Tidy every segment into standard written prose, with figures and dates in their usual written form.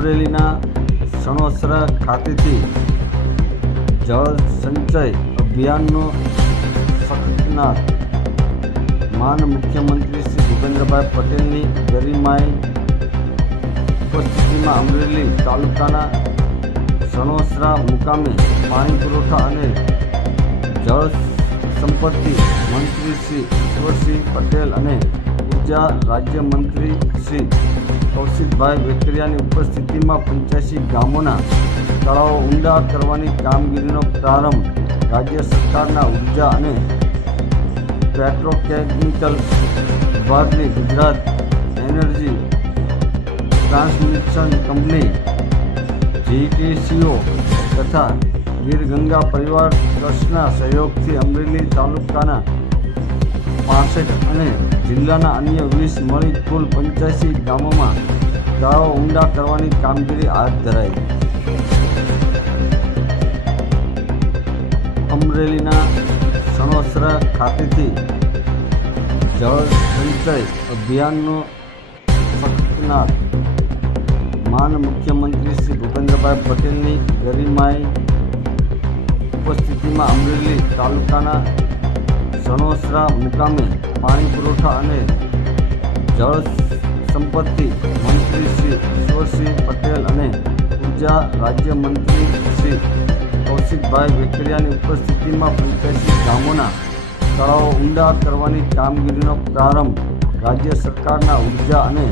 અમરેલીના સણોસરા ખાતેથી જળ સંચય અભિયાનનો સખતનાદ માન મુખ્યમંત્રી શ્રી ભૂપેન્દ્રભાઈ પટેલની ગરિમાઈ ઉપસ્થિતિમાં અમરેલી તાલુકાના સણોસરા મુકામે પાણી પુરવઠા અને જળ સંપત્તિ મંત્રી શ્રી ઈશ્વરસિંહ પટેલ અને ઉર્જા રાજ્યમંત્રી શ્રી કૌશિકભાઈ વેકરિયાની ઉપસ્થિતિમાં 85 ગામોના તળાવો ઊંડા કરવાની કામગીરીનો પ્રારંભ રાજ્ય સરકારના ઉર્જા અને પેટ્રોકેમિકલ વિભાગની Gujarat energy transmission company GTCO તથા ગીર ગંગા પરિવાર ટ્રસ્ટના સહયોગથી અમરેલી તાલુકાના 65 અને જિલ્લાના અન્ય 20 મળી કુલ 85 ગામોમાં તળાવો ઊંડા કરવાની કામગીરી હાથ ધરાઈ. અમરેલીના સણોસરા ખાતેથી જળ સંચય અભિયાનનો સખતનાદ માન મુખ્યમંત્રી શ્રી ભૂપેન્દ્રભાઈ પટેલની ગરિમાઈ ઉપસ્થિતિમાં અમરેલી તાલુકાના સણોસરા મુકામે પાણી પુરવઠા અને જળ સંપત્તિ મંત્રી શ્રી ઈશ્વરસિંહ પટેલ અને ઉર્જા રાજ્યમંત્રી શ્રી કૌશિકભાઈ વેકરિયાની ઉપસ્થિતિમાં 85 ગામોના તળાવો ઊંડા કરવાની કામગીરીનો પ્રારંભ રાજ્ય સરકારના ઉર્જા અને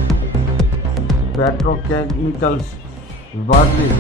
પેટ્રોકેમિકલ્સ વિભાગની